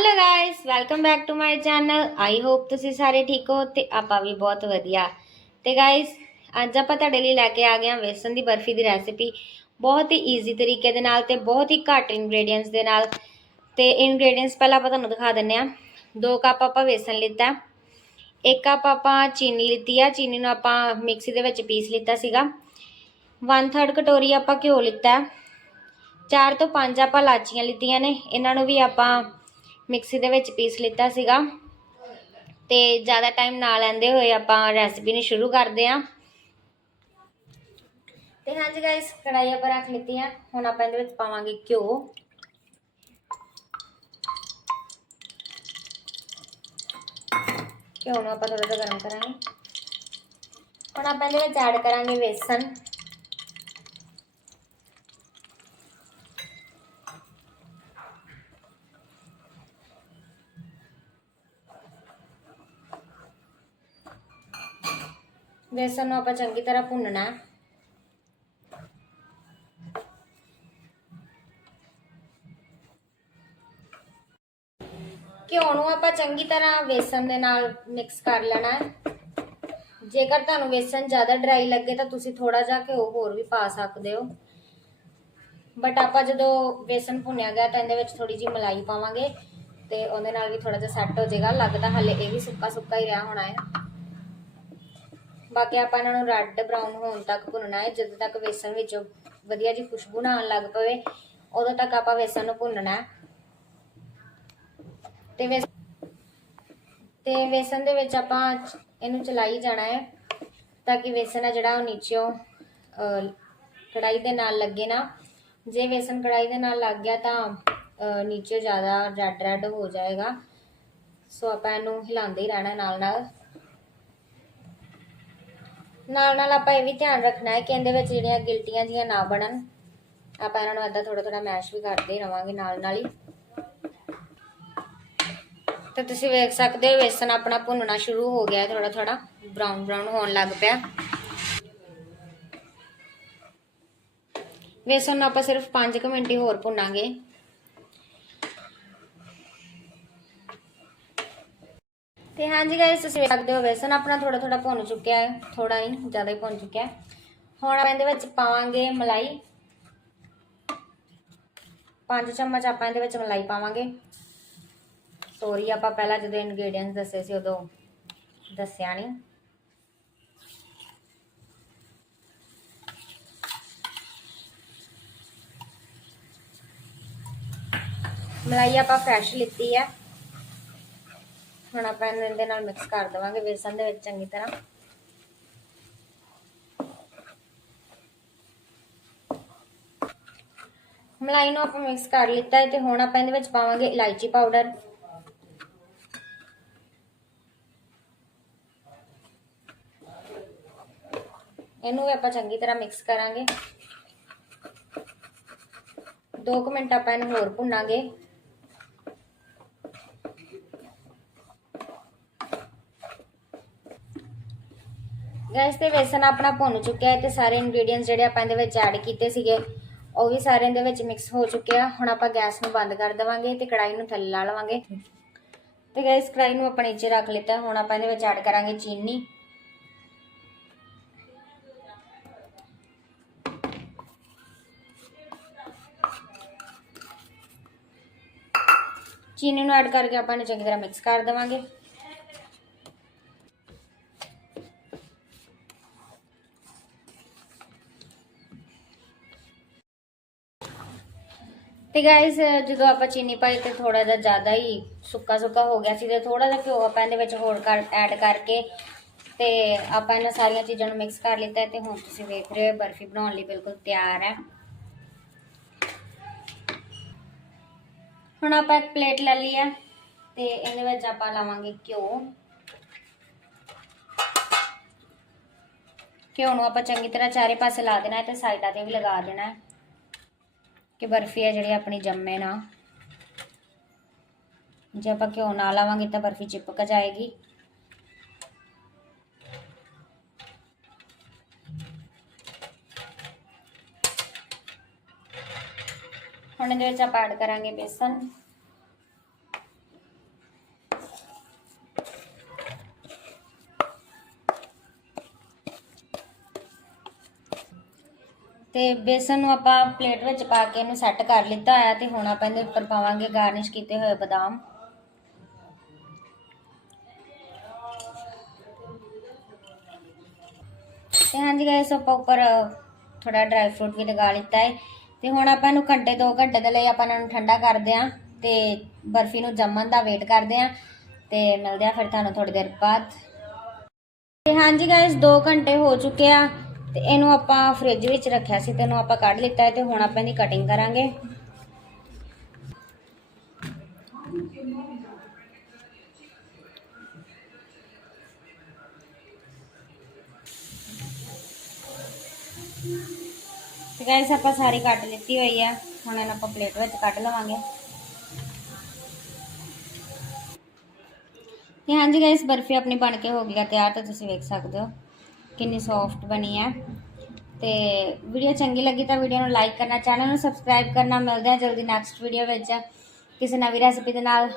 Hello guys welcome back to my channel I hope ਤੁਸੀਂ ਸਾਰੇ ਠੀਕ ਹੋ ਤੇ ਆਪਾਂ ਵੀ ਬਹੁਤ ਵਧੀਆ। ਤੇ ਗਾਇਸ ਅੱਜ ਆਪਾਂ ਤੁਹਾਡੇ ਲਈ ਲੈ ਕੇ ਆ ਗਏ ਹਾਂ ਵੇਸਣ ਦੀ ਬਰਫੀ ਦੀ ਰੈਸਿਪੀ ਬਹੁਤ ਹੀ ਈਜ਼ੀ ਤਰੀਕੇ ਦੇ ਨਾਲ ਤੇ ਬਹੁਤ ਹੀ ਘੱਟ ਇੰਗਰੇਡੀਅੰਟਸ ਦੇ ਨਾਲ। ਤੇ ਇੰਗਰੇਡੀਅੰਟਸ ਪਹਿਲਾਂ ਆਪਾਂ ਤੁਹਾਨੂੰ ਦਿਖਾ ਦਿੰਨੇ ਆ 2 ਕੱਪ ਆਪਾਂ ਵੇਸਨ ਲਿੱਤਾ। ਇੱਕ ਕੱਪ ਆਪਾਂ ਚੀਨੀ ਲਿੱਤੀ ਆ। ਚੀਨੀ ਨੂੰ ਆਪਾਂ ਮਿਕਸੀ ਦੇ ਵਿੱਚ ਪੀਸ ਲਿੱਤਾ ਸੀਗਾ। 1/3 ਕਟੋਰੀ ਆਪਾਂ ਘਿਓ ਲਿੱਤਾ। ਹੈ। ਚਾਰ ਤੋਂ ਪੰਜ ਆਪਾਂ ਲਾਚੀਆਂ ਲਿੱਤੀਆਂ ਨੇ। ਇਹਨਾਂ ਨੂੰ ਵੀ ਆਪਾਂ ਮਿਕਸੀ ਦੇ ਵਿੱਚ ਪੀਸ ਲਿੱਤਾ ਸੀਗਾ। ਤੇ ਜ਼ਿਆਦਾ ਟਾਈਮ ਨਾ ਲੈਂਦੇ ਹੋਏ ਆਪਾਂ ਰੈਸਪੀ ਨੂੰ ਸ਼ੁਰੂ ਕਰਦੇ ਹਾਂ। ਤੇ ਹਾਂਜੀ ਗਾਇਸ ਕੜਾਈ ਆਪਾਂ ਰੱਖ ਲਿੱਤੀ ਹੈ ਹੁਣ ਆਪਾਂ ਇਹਦੇ ਵਿੱਚ ਪਾਵਾਂਗੇ ਘਿਓ। ਘਿਓ ਨੂੰ ਆਪਾਂ ਥੋੜਾ ਜਿਹਾ ਗਰਮ ਕਰਾਂਗੇ। ਹੁਣ ਆਪਾਂ ਇਹਦੇ ਵਿੱਚ ਐਡ ਕਰਾਂਗੇ ਵੇਸਣ। ਵੇਸਣ ਨੂੰ ਆਪਾਂ ਚੰਗੀ ਤਰ੍ਹਾਂ ਭੁੰਨਣਾ ਘਿਓ ਨੂੰ ਆਪਾਂ ਚੰਗੀ ਤਰ੍ਹਾਂ ਵੇਸਣ ਦੇ ਨਾਲ ਮਿਕਸ ਕਰ ਲੈਣਾ ਹੈ। ਜੇਕਰ ਤੁਹਾਨੂੰ ਬੇਸਨ ਜ਼ਿਆਦਾ ਡਰਾਈ ਲੱਗੇ ਤਾਂ ਤੁਸੀਂ ਥੋੜਾ ਜਿਹਾ ਘਿਓ ਹੋਰ ਵੀ ਪਾ ਸਕਦੇ ਹੋ। ਬਟ ਆਪਾਂ ਜਦੋਂ ਵੇਸਣ ਭੁੰਨਿਆ ਗਿਆ ਤਾਂ ਇਹਦੇ ਵਿੱਚ ਥੋੜੀ ਜਿਹੀ ਮਲਾਈ ਪਾਵਾਂਗੇ ਤੇ ਉਹਦੇ ਨਾਲ ਵੀ ਥੋੜਾ ਜਿਹਾ ਸੈੱਟ ਹੋ ਜਾਏਗਾ। ਲੱਗਦਾ ਹਲੇ ਇਹ ਵੀ ਸੁੱਕਾ ਸੁੱਕਾ ਹੀ ਰਿਹਾ ਹੋਣਾ ਹੈ। ਬਾਕੀ ਆਪਾਂ ਇਹਨਾਂ ਨੂੰ ਰੈੱਡ ਬਰਾਊਨ ਹੋਣ ਤੱਕ ਭੁੰਨਣਾ ਹੈ। ਜਦੋਂ ਤੱਕ ਵੇਸਣ ਵਿੱਚੋਂ ਵਧੀਆ ਜੀ ਖੁਸ਼ਬੂ ਨਾ ਆਉਣ ਲੱਗ ਪਵੇ ਉਦੋਂ ਤੱਕ ਆਪਾਂ ਵੇਸਣ ਨੂੰ ਭੁੰਨਣਾ ਹੈ। ਤੇ ਵੇਸ ਤੇ ਵੇਸਣ ਦੇ ਵਿੱਚ ਆਪਾਂ ਇਹਨੂੰ ਚਲਾਈ ਜਾਣਾ ਹੈ ਤਾਂ ਕਿ ਵੇਸਣ ਆ ਜਿਹੜਾ ਉਹ ਨੀਚੋਂ ਅਹ, ਕੜਾਈ ਦੇ ਨਾਲ ਲੱਗੇ ਨਾ। ਜੇ ਵੇਸਣ ਕੜਾਈ ਦੇ ਨਾਲ ਲੱਗ ਗਿਆ ਤਾਂ ਅਹ, ਨੀਚੇ ਜ਼ਿਆਦਾ ਰੈੱਡ ਰੈੱਡ ਹੋ ਜਾਏਗਾ। ਸੋ ਆਪਾਂ ਇਹਨੂੰ ਹਿਲਾਉਂਦੇ ਹੀ ਰਹਿਣਾ ਨਾਲ ਨਾਲ ਨਾਲ ਨਾਲ ਆਪਾਂ ਇਹ ਵੀ ਧਿਆਨ ਰੱਖਣਾ ਹੈ ਕਿ ਇਹਦੇ ਵਿੱਚ ਜਿਹੜੀਆਂ ਗਿਲਟੀਆਂ ਜੀਆਂ ਨਾ ਬਣਨ। ਆਪਾਂ ਇਹਨਾਂ ਨੂੰ ਏਦਾਂ ਥੋੜਾ ਥੋੜਾ ਮੈਸ਼ ਵੀ ਕਰਦੇ ਰਵਾਂਗੇ ਨਾਲ ਨਾਲ ਹੀ। ਤਾਂ ਤੁਸੀਂ ਵੇਖ ਸਕਦੇ ਹੋ ਵੇਸਣ ਆਪਣਾ ਭੁੰਨਣਾ ਸ਼ੁਰੂ ਹੋ ਗਿਆ ਥੋੜਾ ਥੋੜਾ ਬਰਾਊਨ ਬਰਾਊਨ ਹੋਣ ਲੱਗ ਪਿਆ। ਵੇਸਣ ਨੂੰ ਆਪਾਂ ਸਿਰਫ 5 ਮਿੰਟ ਹੀ ਹੋਰ ਭੁੰਨਾਂਗੇ। ਤੇ ਹਾਂਜੀ ਗਾਇਸ ਤੁਸੀਂ ਵੇਖ ਸਕਦੇ ਹੋ ਵੇਸਣ ਆਪਣਾ ਥੋੜਾ ਥੋੜਾ ਭੁੰਨ ਚੁੱਕਿਆ ਹੈ ਥੋੜਾ ਨਹੀਂ ਜ਼ਿਆਦਾ ਹੀ ਭੁੰਨ ਚੁੱਕਿਆ ਹੁਣ ਆਪਾਂ ਇਹਦੇ ਵਿੱਚ ਪਾਵਾਂਗੇ ਮਲਾਈ। 5 ਚਮਚ ਆਪਾਂ ਇਹਦੇ ਵਿੱਚ ਮਲਾਈ ਪਾਵਾਂਗੇ। ਸੋਰੀ ਆਪਾਂ ਪਹਿਲਾਂ ਜਦੋਂ ਇਨਗਰੀਡੀਅੰਟਸ ਦੱਸੇ ਸੀ ਉਦੋਂ ਦੱਸਿਆ ਨਹੀਂ। ਮਲਾਈ ਆਪਾਂ ਫਰੈਸ਼ ਲਿੱਤੀ ਹੈ। ਹੁਣ ਆਪਾਂ ਇਹਨੂੰ ਇਹਦੇ ਨਾਲ ਮਿਕਸ ਕਰ ਦੇਵਾਂਗੇ ਵੇਸਣ ਦੇ ਵਿੱਚ ਚੰਗੀ ਤਰ੍ਹਾਂ। ਮਲਾਈ ਨੂੰ ਆਪਾਂ ਮਿਕਸ ਕਰ ਲਿੱਤਾ ਹੈ ਤੇ ਹੁਣ ਆਪਾਂ ਇਹਦੇ ਵਿੱਚ ਪਾਵਾਂਗੇ ਇਲਾਇਚੀ ਪਾਊਡਰ ਇਹਨੂੰ ਵੀ ਆਪਾਂ ਚੰਗੀ ਤਰ੍ਹਾਂ ਮਿਕਸ ਕਰਾਂਗੇ। 2 ਮਿੰਟ ਆਪਾਂ ਇਹਨੂੰ ਹੋਰ ਭੁੰਨਾਂਗੇ। ਗੈਸ ਤੇ ਵੇਸਣ ਆਪਣਾ ਭੁੰਨ ਚੁੱਕਿਆ ਹੈ ਤੇ ਸਾਰੇ ਇੰਗਰੀਡੀਅੰਟਸ ਜਿਹੜੇ ਆਪਾਂ ਇਹਦੇ ਵਿੱਚ ਐਡ ਕੀਤੇ ਸੀਗੇ, ਉਹ ਵੀ ਸਾਰੇ ਦੇ ਵਿੱਚ ਮਿਕਸ ਹੋ ਚੁੱਕੇ ਆ। ਹੁਣ ਆਪਾਂ ਗੈਸ ਨੂੰ ਬੰਦ ਕਰ ਦੇਵਾਂਗੇ ਤੇ ਕੜਾਈ ਨੂੰ ਥੱਲੇ ਲਾ ਲਵਾਂਗੇ। ਤੇ ਗੈਸ ਕੜਾਈ ਨੂੰ ਆਪਾਂ ਨੀਚੇ ਰੱਖ ਲਿੱਤਾ। ਹੁਣ ਆਪਾਂ ਇਹਦੇ ਵਿੱਚ ਐਡ ਕਰਾਂਗੇ ਚੀਨੀ। ਚੀਨੀ ਨੂੰ ਐਡ ਕਰਕੇ ਆਪਾਂ ਇਹਨੂੰ ਚੰਗੀ ਤਰ੍ਹਾਂ ਮਿਕਸ ਕਰ ਦੇਵਾਂਗੇ। ਤੇ ਗਾਇਸ ਜਦੋਂ ਆਪਾਂ ਚੀਨੀ ਪਾਈ ਤੇ ਥੋੜਾ ਜਿਹਾ ਜ਼ਿਆਦਾ ਹੀ ਸੁੱਕਾ ਸੁੱਕਾ ਹੋ ਗਿਆ ਸੀ ਤੇ ਥੋੜਾ ਜਿਹਾ ਘਿਓ ਆਪਾਂ ਇਹਦੇ ਵਿੱਚ ਹੋਰ ਕਰ ਐਡ ਕਰਕੇ ਤੇ ਆਪਾਂ ਇਹਨਾਂ ਸਾਰੀਆਂ ਚੀਜ਼ਾਂ ਨੂੰ ਮਿਕਸ ਕਰ ਲਿੱਤਾ ਹੈ ਤੇ ਹੁਣ ਤੁਸੀਂ ਵੇਖ ਰਹੇ ਹੋ, ਬਰਫੀ ਬਣਾਉਣ ਲਈ ਬਿਲਕੁਲ ਤਿਆਰ ਹੈ। ਹੁਣ ਆਪਾਂ ਇੱਕ ਪਲੇਟ ਲੈ ਲਈ ਹੈ ਤੇ ਇਹਦੇ ਵਿੱਚ ਆਪਾਂ ਲਾਵਾਂਗੇ ਘਿਓ। ਘਿਓ ਨੂੰ ਆਪਾਂ ਚੰਗੀ ਤਰ੍ਹਾਂ ਚਾਰੇ ਪਾਸੇ ਲਾ ਦੇਣਾ ਹੈ ਤੇ ਸਾਈਡਾਂ ਤੇ ਵੀ ਲਗਾ ਦੇਣਾ ਹੈ। ਕਿ ਬਰਫੀ ਹੈ ਜਿਹੜੀ ਆਪਣੀ ਜੰਮੇ ਨਾ। ਜੇ ਆਪਾਂ ਘਿਓ ਨਾ ਲਾਵਾਂਗੇ ਤਾਂ ਬਰਫੀ ਚਿਪਕ ਜਾਏਗੀ। ਹੁਣ ਇਹਦੇ ਵਿੱਚ ਆਪਾਂ ਐਡ ਕਰਾਂਗੇ ਬੇਸਨ। ਤੇ ਬੇਸਨ ਨੂੰ ਆਪਾਂ ਪਲੇਟ ਵਿੱਚ ਪਾ ਕੇ ਇਹਨੂੰ ਸੈੱਟ ਕਰ ਲਿੱਤਾ ਆ ਤੇ ਹੁਣ ਆਪਾਂ ਇਹਦੇ ਉੱਪਰ ਪਾਵਾਂਗੇ ਗਾਰਨਿਸ਼ ਕੀਤੇ ਹੋਏ ਬਦਾਮ। ਤੇ ਹਾਂਜੀ ਗਾਇਸ ਆਪਾਂ ਉੱਪਰ ਥੋੜਾ ਡਰਾਈ ਫਰੂਟ ਵੀ ਲਗਾ ਲਿੱਤਾ ਹੈ ਤੇ ਹੁਣ ਆਪਾਂ ਇਹਨੂੰ ਘੰਟੇ 2 ਘੰਟੇ ਦੇ ਲਈ ਆਪਾਂ ਇਹਨਾਂ ਨੂੰ ਠੰਡਾ ਕਰਦੇ ਆਂ ਤੇ ਬਰਫੀ ਨੂੰ ਜੰਮਣ ਦਾ ਵੇਟ ਕਰਦੇ ਆਂ ਤੇ ਮਿਲਦੇ ਆ ਫਿਰ ਤੁਹਾਨੂੰ ਥੋੜੀ ਦੇਰ ਬਾਅਦ। ਤੇ ਹਾਂਜੀ ਗਾਇਸ 2 ਘੰਟੇ ਹੋ ਚੁੱਕੇ ਆ। ਤੇ ਇਹਨੂੰ ਆਪਾਂ ਫ੍ਰਿਜ ਵਿੱਚ ਰੱਖਿਆ ਸੀ ਤੇ ਇਹਨੂੰ ਆਪਾਂ ਕੱਢ ਲਿੱਤਾ ਹੈ ਤੇ ਹੁਣ ਆਪਾਂ ਇਹਦੀ ਕਟਿੰਗ ਕਰਾਂਗੇ। ਤੇ ਗਾਇਸ ਆਪਾਂ ਸਾਰੀ ਕੱਟ ਲਿੱਤੀ ਹੋਈ ਆ। ਹੁਣ ਇਹਨੂੰ ਆਪਾਂ ਪਲੇਟ ਵਿੱਚ ਕੱਢ ਲਵਾਂਗੇ। ਤੇ ਹਾਂਜੀ ਗਾਇਸ ਬਰਫੀ ਆਪਣੀ ਬਣ ਕੇ ਹੋ ਗਈ ਆ, ਤਿਆਰ ਤਾਂ ਤੁਸੀਂ ਵੇਖ ਸਕਦੇ ਹੋ। ਕਿੰਨੀ ਸੌਫਟ ਬਣੀ ਹੈ। ਤੇ ਵੀਡੀਓ ਚੰਗੀ ਲੱਗੀ ਤਾਂ ਵੀਡੀਓ ਨੂੰ ਲਾਈਕ ਕਰਨਾ ਚੈਨਲ ਨੂੰ ਸਬਸਕ੍ਰਾਈਬ ਕਰਨਾ। ਮਿਲਦੇ ਆ ਜਲਦੀ ਨੈਕਸਟ ਵੀਡੀਓ ਵਿੱਚ। ਕਿਸੇ ਨਵੀਂ ਰੈਸਿਪੀ ਦੇ ਨਾਲ।